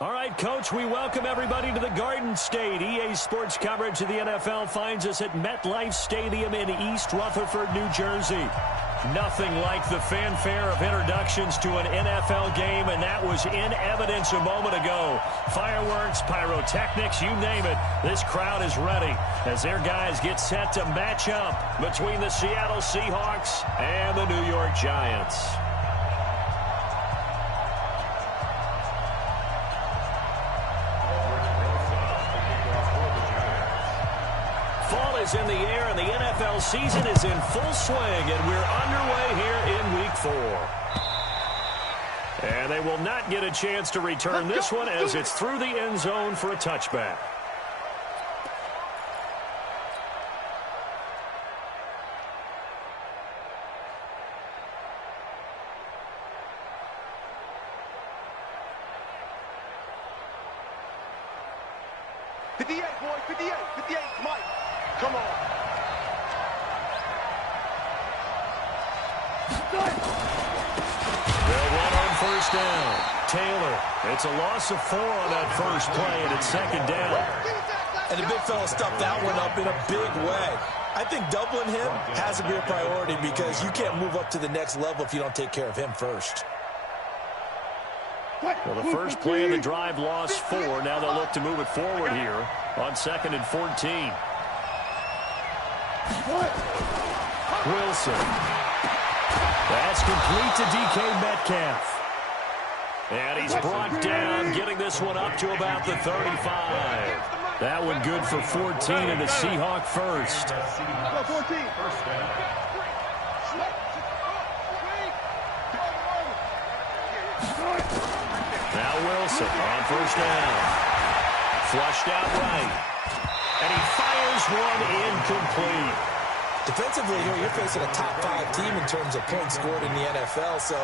All right, Coach, we welcome everybody to the Garden State. EA Sports coverage of the NFL finds us at MetLife Stadium in East Rutherford, New Jersey. Nothing like the fanfare of introductions to an NFL game, and that was in evidence a moment ago. Fireworks, pyrotechnics, you name it. This crowd is ready as their guys get set to match up between the Seattle Seahawks and the New York Giants. In the air, and the NFL season is in full swing, and we're underway here in Week 4. And they will not get a chance to return this one as it's through the end zone for a touchback. Come on. They'll run on first down. Taylor, it's a loss of 4 on that first play, and it's second down. And the big fella stuffed that one up in a big way. I think doubling him has to be a priority because you can't move up to the next level if you don't take care of him first. Well, the first play of the drive lost 4. Now they'll look to move it forward here on 2nd and 14. Wilson. That's complete to DK Metcalf. And he's brought down, getting this one up to about the 35. That one good for 14 and the Seahawk first. Now Wilson on first down. Flushed out right. And he fires one incomplete. Defensively here, you're facing a top 5 team in terms of points scored in the NFL. So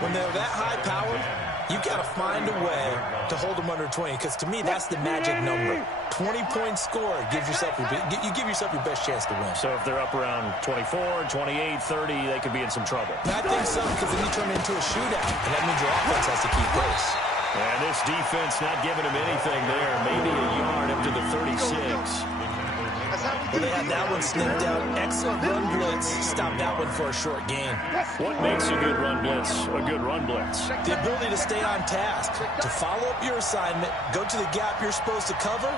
when they're that high powered, you've got to find a way to hold them under 20. Because to me, that's the magic number. 20 points scored gives yourself you give yourself your best chance to win. So if they're up around 24, 28, 30, they could be in some trouble. I think so, because then you turn it into a shootout, and that means your offense has to keep pace. And this defense not giving him anything there. Maybe a yard up to the 36. Well, they had that one sniffed out. Excellent run blitz. Stopped that one for a short gain. What makes a good run blitz a good run blitz? The ability to stay on task, to follow up your assignment, go to the gap you're supposed to cover,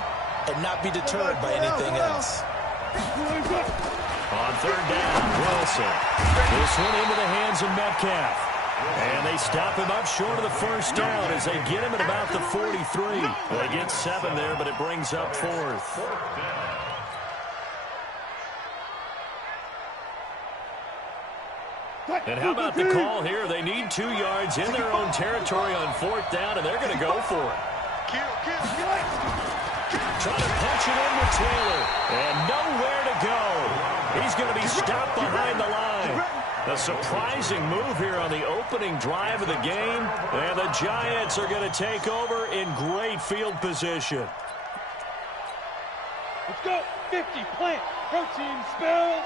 and not be deterred by anything else. On third down, Wilson. This one into the hands of Metcalf. And they stop him up short of the first down as they get him at about the 43. They get 7 there, but it brings up 4th. And how about the call here? They need 2 yards in their own territory on 4th down, and they're going to go for it. Trying to punch it in with Taylor, and nowhere to go. He's going to be stopped behind the line. A surprising move here on the opening drive of the game, and the Giants are going to take over in great field position. Let's go. 50, plant, protein, spell.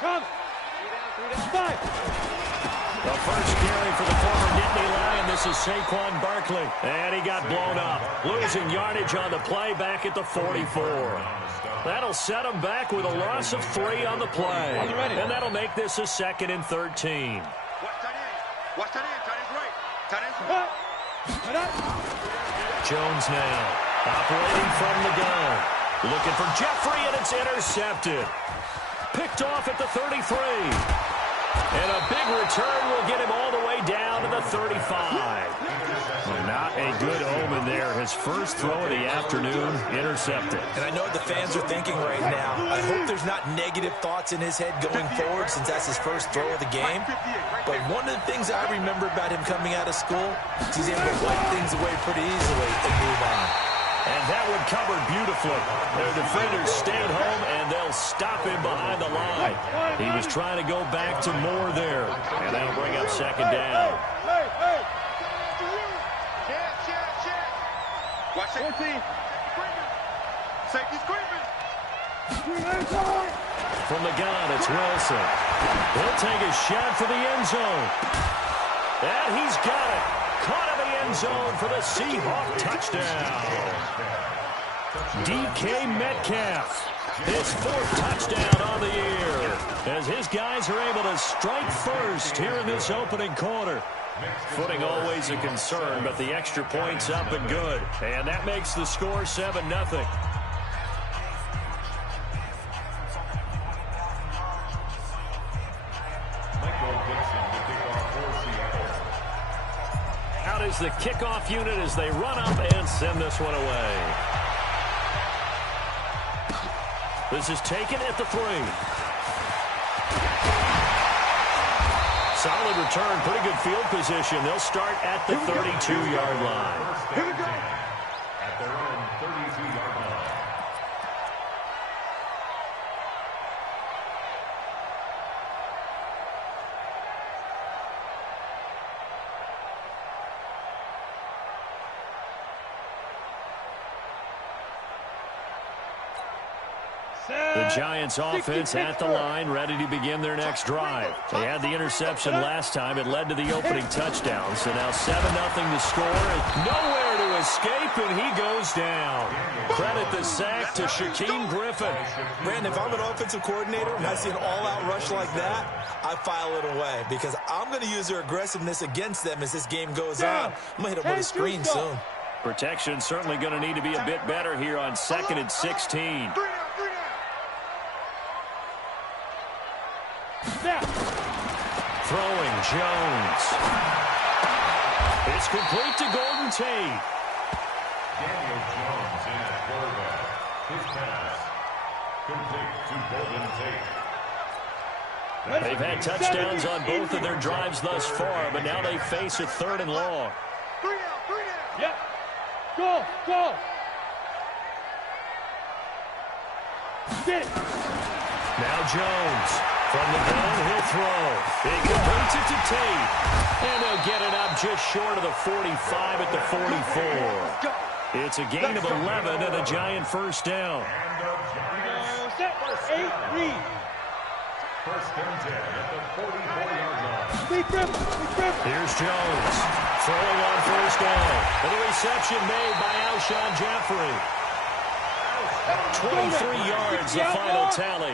Come. 5. The first carry for the former Nittany Lion. This is Saquon Barkley. And he got blown up. Losing yardage on the play back at the 44. That'll set him back with a loss of 3 on the play. And that'll make this a 2nd and 13. Watch that in. Tight end's right. Jones now operating from the gun. Looking for Jeffrey, and it's intercepted. Picked off at the 33. And a big return will get him all the way down to the 35. Well, not a good omen there. His first throw of the afternoon intercepted. And I know what the fans are thinking right now. I hope there's not negative thoughts in his head going forward since that's his first throw of the game. But one of the things I remember about him coming out of school is he's able to wipe things away pretty easily and move on. And that one covered beautifully. Their defenders stayed home, and they'll stop him behind the line. He was trying to go back to more there. And that'll bring up 2nd down. Watch 14. Safety screaming. From the gun, it's Wilson. He'll take a shot for the end zone. And he's got it. Caught in the end zone for the Seahawk touchdown. DK Metcalf, his 4th touchdown on the year, as his guys are able to strike first here in this opening quarter. Footing always a concern, but the extra point's up and good. And that makes the score 7-0. Out is the kickoff unit as they run up and send this one away. This is taken at the 3. Solid return, pretty good field position. They'll start at the 32-yard line. Here we go. At their own 32-yard line. The Giants offense at the line, ready to begin their next drive. They had the interception last time. It led to the opening touchdown. So now 7-0 to score. Nowhere to escape, and he goes down. Credit the sack to Shaquem Griffin. Brandon, if I'm an offensive coordinator and I see an all-out rush like that, I file it away because I'm going to use their aggressiveness against them as this game goes on. I'm going to hit them with a screen soon. Protection certainly going to need to be a bit better here on 2nd and 16. Throwing Jones. It's complete to Golden Tate. Daniel Jones in at quarterback. His pass complete to Golden Tate. They've had touchdowns on both of their drives thus far, but now they face a 3rd and long. 3 down. Yep. Go. Get it. Now Jones. From the gun, he'll throw. He completes it to Tate. And they'll get it up just short of the 45 at the 44. It's a gain of 11 and a Giant first down. Set. 8 lead. First and 10 at the 44-yard line. Here's Jones. Throwing on first down. And the reception made by Alshon Jeffrey. 23 yards, the final tally.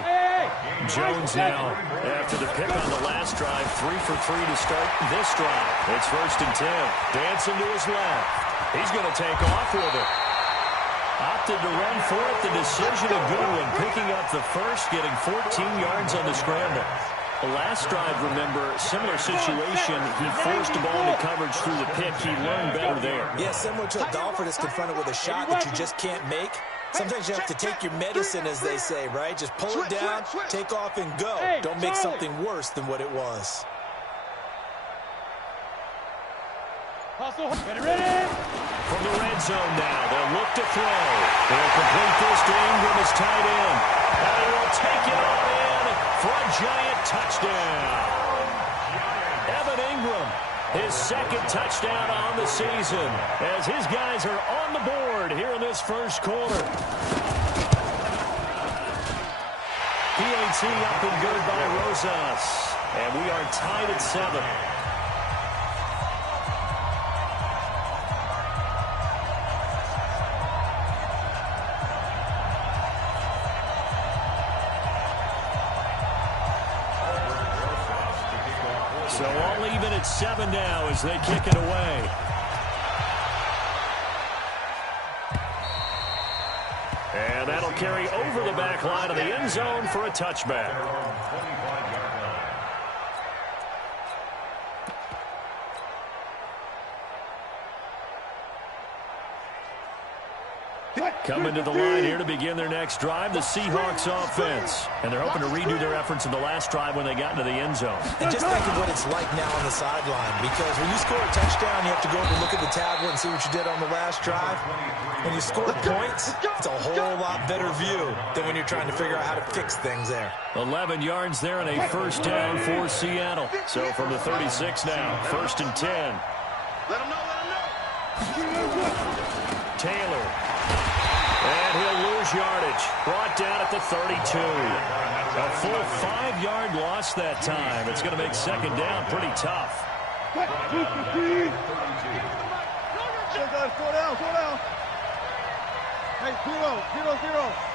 Jones now, after the pick on the last drive, 3 for 3 to start this drive. It's 1st and 10. Dancing to his left. He's going to take off with it. Opted to run for it. The decision a good one. Picking up the first, getting 14 yards on the scramble. The last drive, remember, similar situation. He forced the ball into coverage through the pick. He learned better there. Yeah, similar to a golfer that's confronted with a shot that you just can't make. Sometimes you have to take your medicine, as they say, right? Just pull it down, take off, and go. Don't make something worse than what it was. Get ready. From the red zone now, they'll look to throw. They'll complete this to Ingram as tight end. And he will take it on in for a Giant touchdown. Evan Ingram, his 2nd touchdown on the season, as his guys are on the board here in this first quarter. PAT up and good by Rosas. And we are tied at 7. So all even at 7 now as they kick it away. And that'll carry over the back line of the end zone for a touchback. Coming to the line here to begin their next drive, the Seahawks offense. And they're hoping to redo their efforts in the last drive when they got into the end zone. And just think of what it's like now on the sideline, because when you score a touchdown, you have to go over and look at the tablet and see what you did on the last drive. When you score points, it's a whole lot better view than when you're trying to figure out how to fix things there. 11 yards there and a first down for Seattle. So from the 36 now, 1st and 10. Let them know. Taylor. And he'll lose yardage. Brought down at the 32. A full 5-yard loss that time. It's going to make 2nd down pretty tough. Slow down, slow down, slow down. Hey, 0-0-0.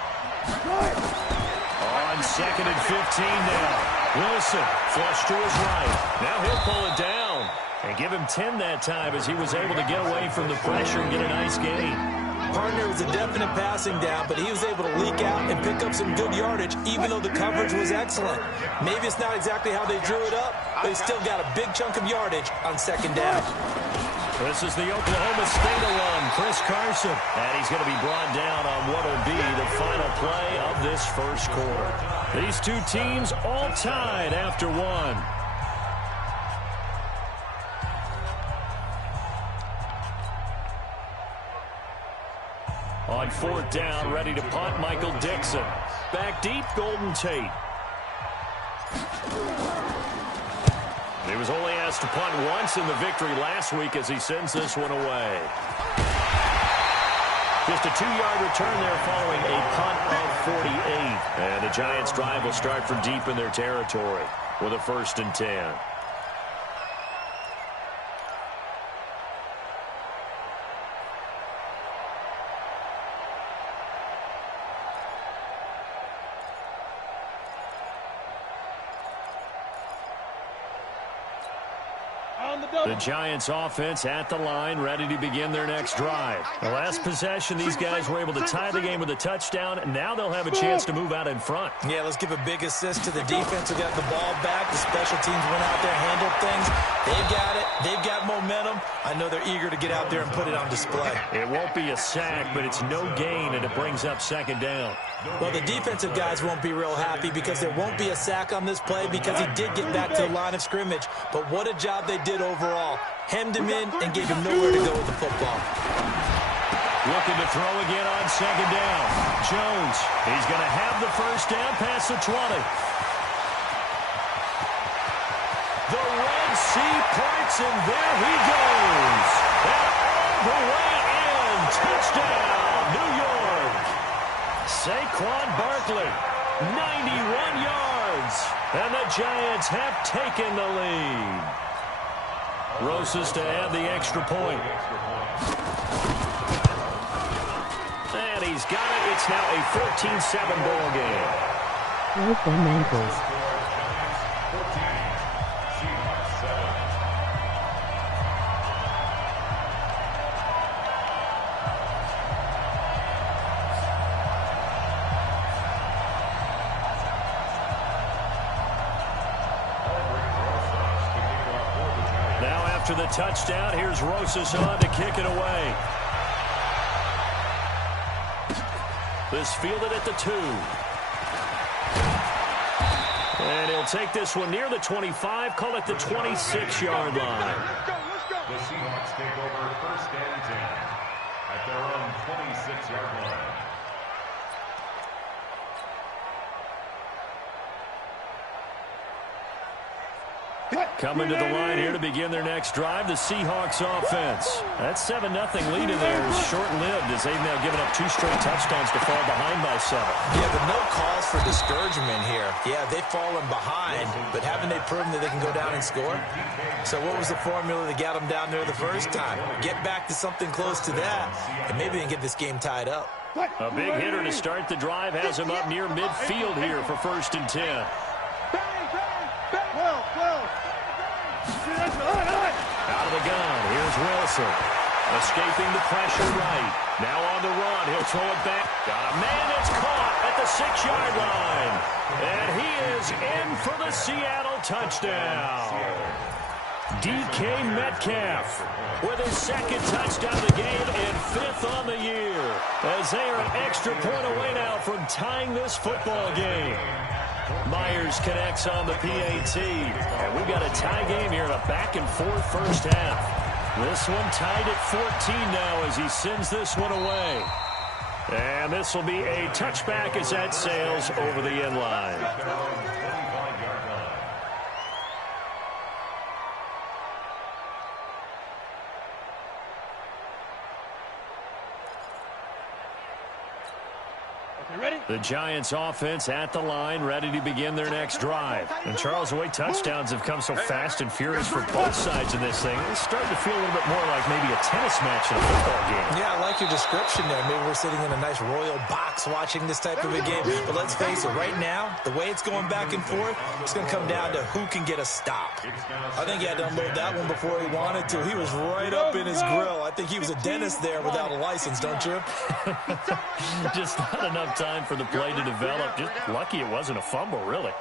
On 2nd and 15 now. Wilson flush to his right. Now he'll pull it down and give him 10 that time as he was able to get away from the pressure and get a nice gain. Partner was a definite passing down, but he was able to leak out and pick up some good yardage, even though the coverage was excellent. Maybe it's not exactly how they drew it up, but he still got a big chunk of yardage on 2nd down. This is the Oklahoma State alum, Chris Carson. And he's going to be brought down on what will be the final play of this first quarter. These two teams all tied after one. On 4th down, ready to punt, Michael Dixon. Back deep, Golden Tate. He was only asked to punt once in the victory last week as he sends this one away. Just a 2-yard return there following a punt of 48. And the Giants' drive will start from deep in their territory with a 1st and 10. The Giants offense at the line, ready to begin their next drive. The last possession, these guys were able to tie the game with a touchdown, and now they'll have a chance to move out in front. Yeah, let's give a big assist to the defense who got the ball back. The special teams went out there, handled things. They've got it. They've got momentum. I know they're eager to get out there and put it on display. It won't be a sack, but it's no gain, and it brings up 2nd down. Well, the defensive guys won't be real happy because there won't be a sack on this play because he did get back to the line of scrimmage. But what a job they did overall. Hemmed him in and gave him nowhere to go with the football. Looking to throw again on 2nd down. Jones, he's going to have the 1st down past the 20. The Red Sea parts, and there he goes. And all the way in. Touchdown, New York. Saquon Barkley, 91 yards. And the Giants have taken the lead. Rosas to add the extra point. And he's got it. It's now a 14-7 ball game. Open ankles. After the touchdown, here's Rosas on to kick it away. This fielded at the 2. And he'll take this one near the 25, call it the 26-yard line. The Seahawks take over 1st and 10 at their own 26-yard line. Coming to the line here to begin their next drive, the Seahawks offense. That 7-0 lead in there is short-lived as they've now given up 2 straight touchdowns to fall behind by 7. Yeah, but no cause for discouragement here. Yeah, they've fallen behind, but haven't they proven that they can go down and score? So what was the formula that got them down there the first time? Get back to something close to that, and maybe they can get this game tied up. A big hitter to start the drive has him up near midfield here for 1st and 10. Out of the gun, here's Wilson. Escaping the pressure right. Now on the run, he'll throw it back. Got a man that's caught at the 6-yard line. And he is in for the Seattle touchdown. DK Metcalf with his 2nd touchdown of the game and 5th on the year. As they are an extra point away now from tying this football game. Myers connects on the PAT. And we've got a tie game here in a back-and-forth first half. This one tied at 14 now as he sends this one away. And this will be a touchback as that sails over the end line. The Giants offense at the line, ready to begin their next drive. And Charles, the way touchdowns have come so fast and furious for both sides in this thing, it's starting to feel a little bit more like maybe a tennis match in a football game. Yeah, I like your description there. Maybe we're sitting in a nice royal box watching this type of a game. But let's face it, right now, the way it's going back and forth, it's going to come down to who can get a stop. I think he had to unload that one before he wanted to. He was right up in his grill. I think he was a dentist there without a license, don't you? Just not enough time for the play to develop. Just lucky it wasn't a fumble, really.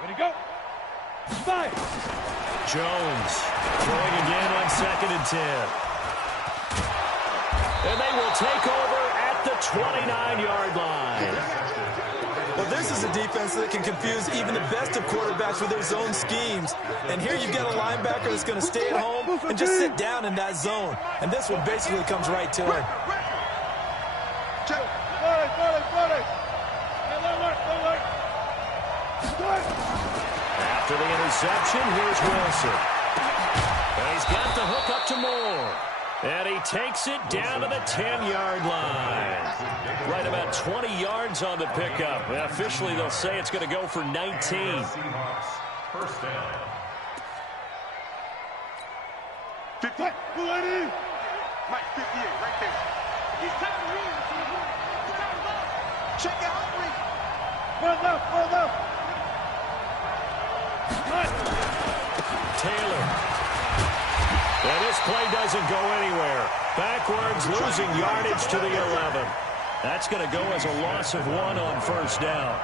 Ready, go. Five. Jones throwing again on 2nd and 10. And they will take over at the 29-yard line. Well, this is a defense that can confuse even the best of quarterbacks with their zone schemes. And here you've got a linebacker that's going to stay at home and just sit down in that zone. And this one basically comes right to him. After the interception, here's Wilson. And he's got the hook up to Moore. And he takes it down to the 10-yard line. Right about 20 yards on the pickup. And officially, they'll say it's going to go for 19. First down. 50. Mike, 58, right there. He's taking the room. Check out. Far left. Taylor. And this play doesn't go anywhere. Backwards, losing yardage to the 11. That's going to go as a loss of 1 on first down.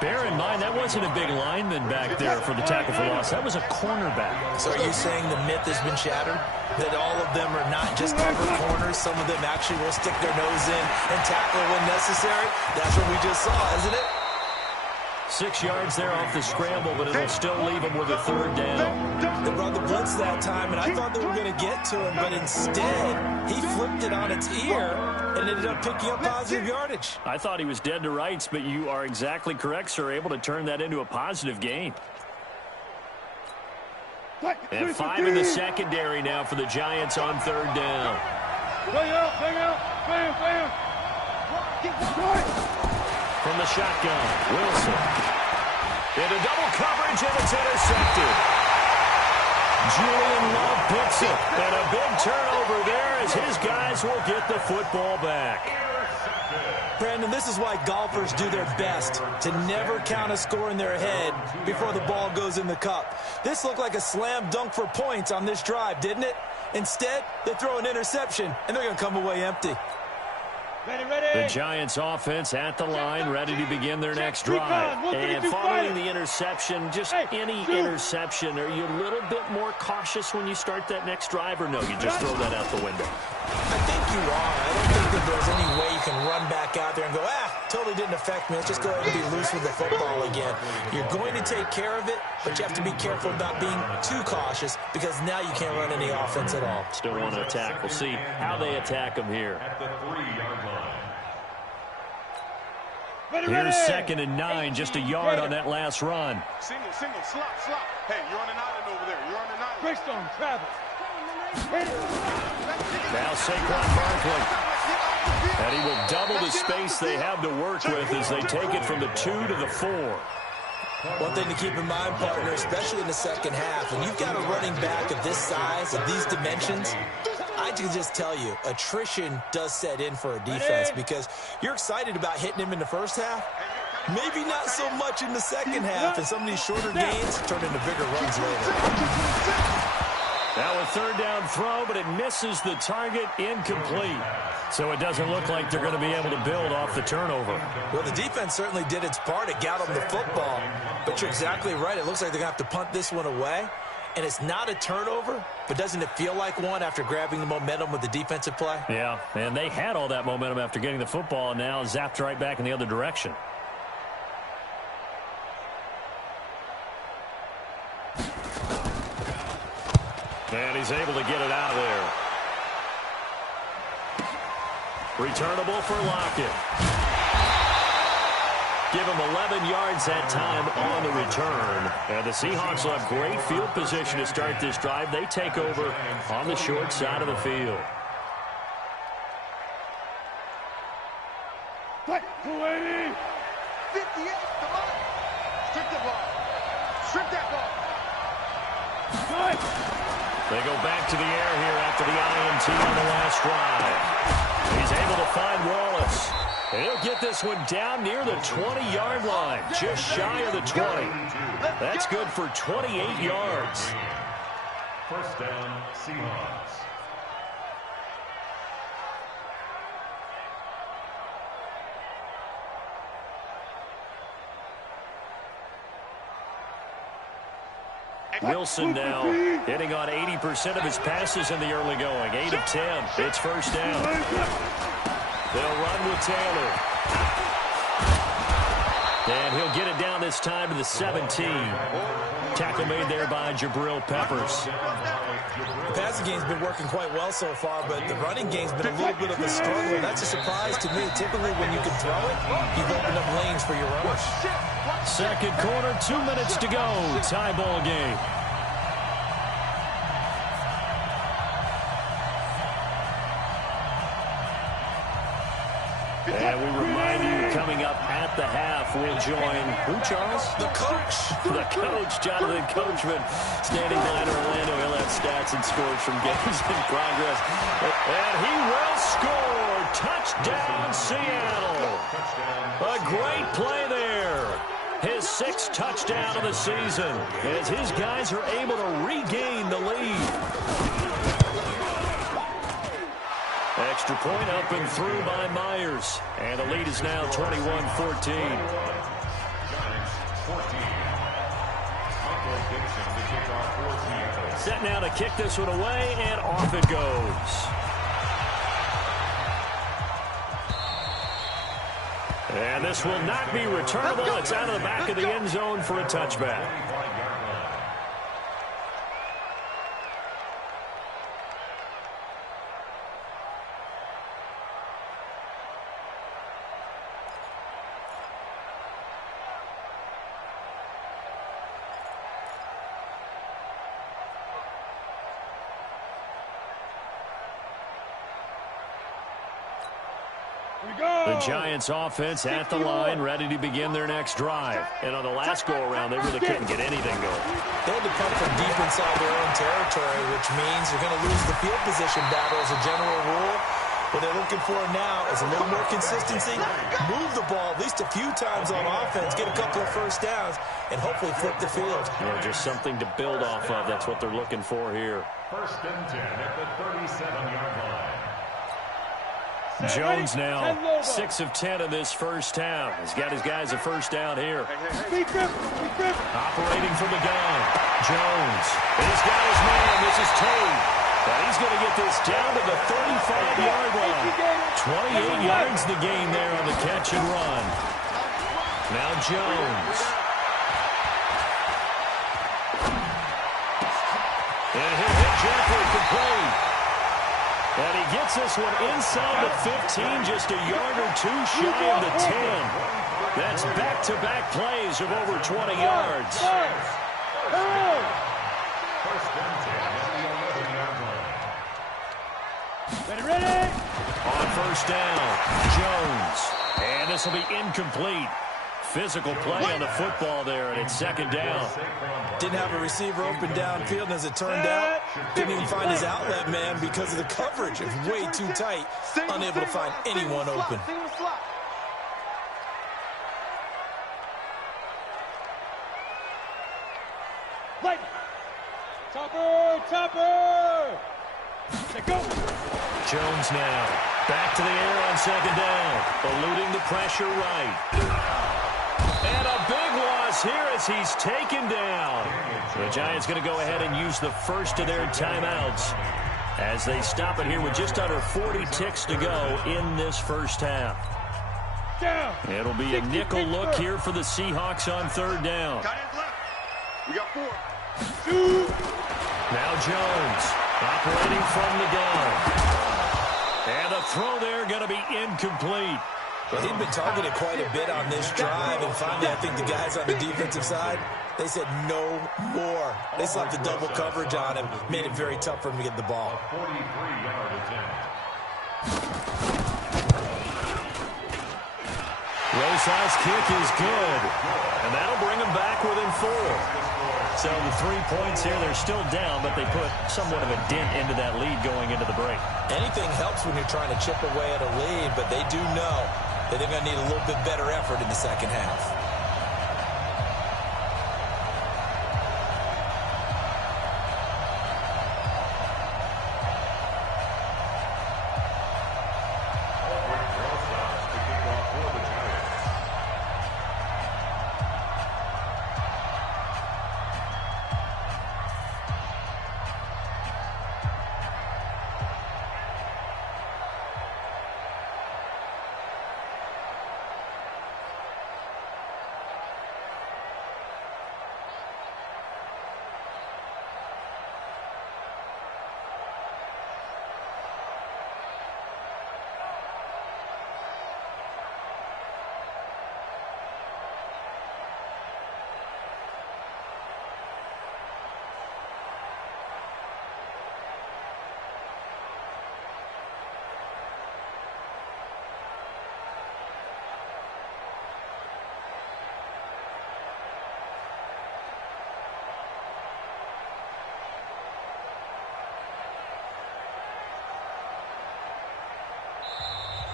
Bear in mind, that wasn't a big lineman back there for the tackle for loss. That was a cornerback. So are you saying the myth has been shattered? That all of them are not just cover corners? Some of them actually will stick their nose in and tackle when necessary? That's what we just saw, isn't it? 6 yards there off the scramble, but it'll still leave him with a 3rd down. They brought the blitz that time, and I thought they were going to get to him, but instead, he flipped it on its ear and ended up picking up positive yardage. I thought he was dead to rights, but you are exactly correct, sir. Able to turn that into a positive gain. And 5 in the secondary now for the Giants on 3rd down. Bang out. Bam. From the shotgun, Wilson. Into double coverage, and it's intercepted. Julian Love picks it. And a big turnover there as his guys will get the football back. Brandon, this is why golfers do their best to never count a score in their head before the ball goes in the cup. This looked like a slam dunk for points on this drive, didn't it? Instead, they throw an interception, and they're going to come away empty. The Giants offense at the line, ready to begin their next drive. And following the interception, just any interception, are you a little bit more cautious when you start that next drive, or no, you just throw that out the window? I think you are. I don't think that there's any way you can run back out there and go, totally didn't affect me. Let's just go ahead and be loose with the football again. You're going to take care of it, but you have to be careful about being too cautious because now you can't run any offense at all. Still want to attack. We'll see how they attack them here. At the 3-yard line. Here's 2nd and 9, just a yard on that last run. Single, slop. Hey, you're on an island over there. You're on an island. Greystone, Travis. Now Saquon Barkley. And he will double the space they have to work with as they take it from the 2 to the 4. One thing to keep in mind, partner, especially in the second half, when you've got a running back of this size, of these dimensions, I can just tell you, attrition does set in for a defense because you're excited about hitting him in the first half. Maybe not so much in the second half, and some of these shorter gains turn into bigger runs later. Now a 3rd down throw, but it misses the target, incomplete. So it doesn't look like they're going to be able to build off the turnover. Well, the defense certainly did its part. It got them the football. But you're exactly right. It looks like they're going to have to punt this one away. And it's not a turnover, but doesn't it feel like one after grabbing the momentum with the defensive play? Yeah, and they had all that momentum after getting the football, and now zapped right back in the other direction. And he's able to get it out of there. Returnable for Lockett. Give him 11 yards that time on the return. And the Seahawks will have great field position to start this drive. They take over on the short side of the field. Fight, 280. 58, come on. Strip the ball. Strip that ball. Good. They go back to the air here after the INT on the last drive. He's able to find Wallace. And he'll get this one down near the 20-yard line, just shy of the 20. That's good for 28 yards. First down, Seahawks. Wilson now hitting on 80% of his passes in the early going. 8 of 10. It's first down. They'll run with Taylor. And he'll get it down this time to the 17. Tackle made there by Jabril Peppers. The passing game's been working quite well so far, but the running game's been a little bit of a struggle. That's a surprise to me. Typically, when you can throw it, you've opened up lanes for your runners. Second quarter, 2 minutes to go. Tie ball game. And we remind you, coming up at the half, we'll join who, Charles? The coach. The coach, Jonathan Coachman, standing by in Orlando. He'll have stats and scores from games in progress. And he will score. Touchdown, Seattle. A great play there. His 6th touchdown of the season as his guys are able to regain the lead. Extra point up and through by Myers. And the lead is now 21-14. Set now to kick this one away, and off it goes. And this will not be returnable. It's out of the back of the end zone for a touchback. The Giants offense at the line, ready to begin their next drive. And on the last go-around, they really couldn't get anything going. They had to punt from deep inside their own territory, which means you're going to lose the field position battle as a general rule. What they're looking for now is a little more consistency, move the ball at least a few times on offense, get a couple of first downs, and hopefully flip the field. Just something to build off of. That's what they're looking for here. First and 10 at the 37-yard line. Jones now 6 of 10 in this first half. He's got his guys a first down here. Operating from the gun. Jones. And he's got his man. This is Tate. And he's going to get this down to the 35-yard line. 28 yards the gain there on the catch and run. Now Jones. And he'll hit Jeffrey complete. And he gets this one inside the 15, just a yard or two shy of the 10. That's back-to-back plays of over 20 yards. Ready? On first down, Jones. And this will be incomplete. Physical play on the football there, and it's second down. Didn't have a receiver open downfield, and as it turned out, didn't even find his outlet man because of the coverage. It was way too tight, unable to find anyone open. Topper! Go! Jones now back to the air on second down, eluding the pressure right. And a big loss here as he's taken down. The Giants going to go ahead and use the first of their timeouts as they stop it here with just under 40 ticks to go in this first half. It'll be a nickel look here for the Seahawks on third down. We got 4. Now Jones operating from the gun. And the throw there going to be incomplete. Well, he'd been targeted quite a bit on this drive, and finally I think the guys on the defensive side, they said no more. They slapped the double coverage on him, made it very tough for him to get the ball. A 43-yard attempt. Rosas' kick is good, and that'll bring them back within 4. So the 3 points here, they're still down, but they put somewhat of a dent into that lead going into the break. Anything helps when you're trying to chip away at a lead, but they do know that they're going to need a little bit better effort in the second half.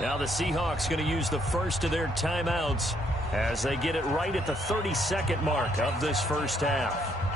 Now the Seahawks going to use the first of their timeouts as they get it right at the 32nd mark of this first half.